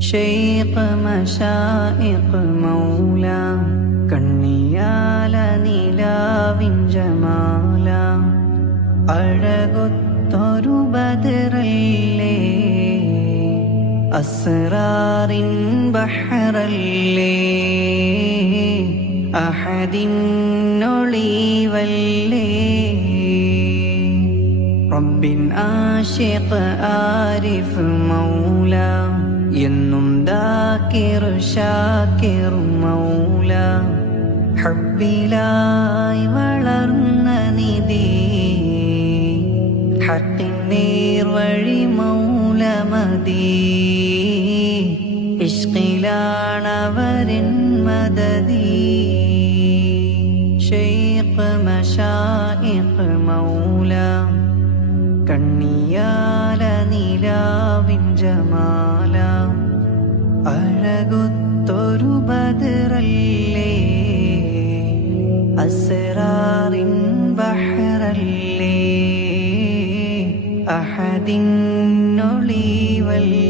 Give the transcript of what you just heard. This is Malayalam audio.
ഷെയ്ഖ് മശായിഖ് മൗല കണ്ണിയാല നിലാവിൻ ജമാല അഴകൊത്തൊരു ബദറല്ലേ അസ്റാറിൻ ബഹറല്ലേ അഹദിൻ ഒളിവല്ലേ റബ്ബിൻ ആശിഖ് ആരിഫ് മൗല എന്നും ദാകിർ ഷാകിർ മൗല ഹബ്ബിലായി വളർന്ന നിധി ഹഖിൻ നേർവഴി മൗല മദീ ഇഷ്ഖിലാണവരിൻ മദദീ ഷെയ്ഖ് മശായിഖ് മൗല കണ്ണിയാല നിലാവിൻ ജമാല അഴകൊത്തൊരു ബദറല്ലേ അസ്റാറിൻ ബഹറല്ലേ അഹദിൻ ഒളിവല്ലേ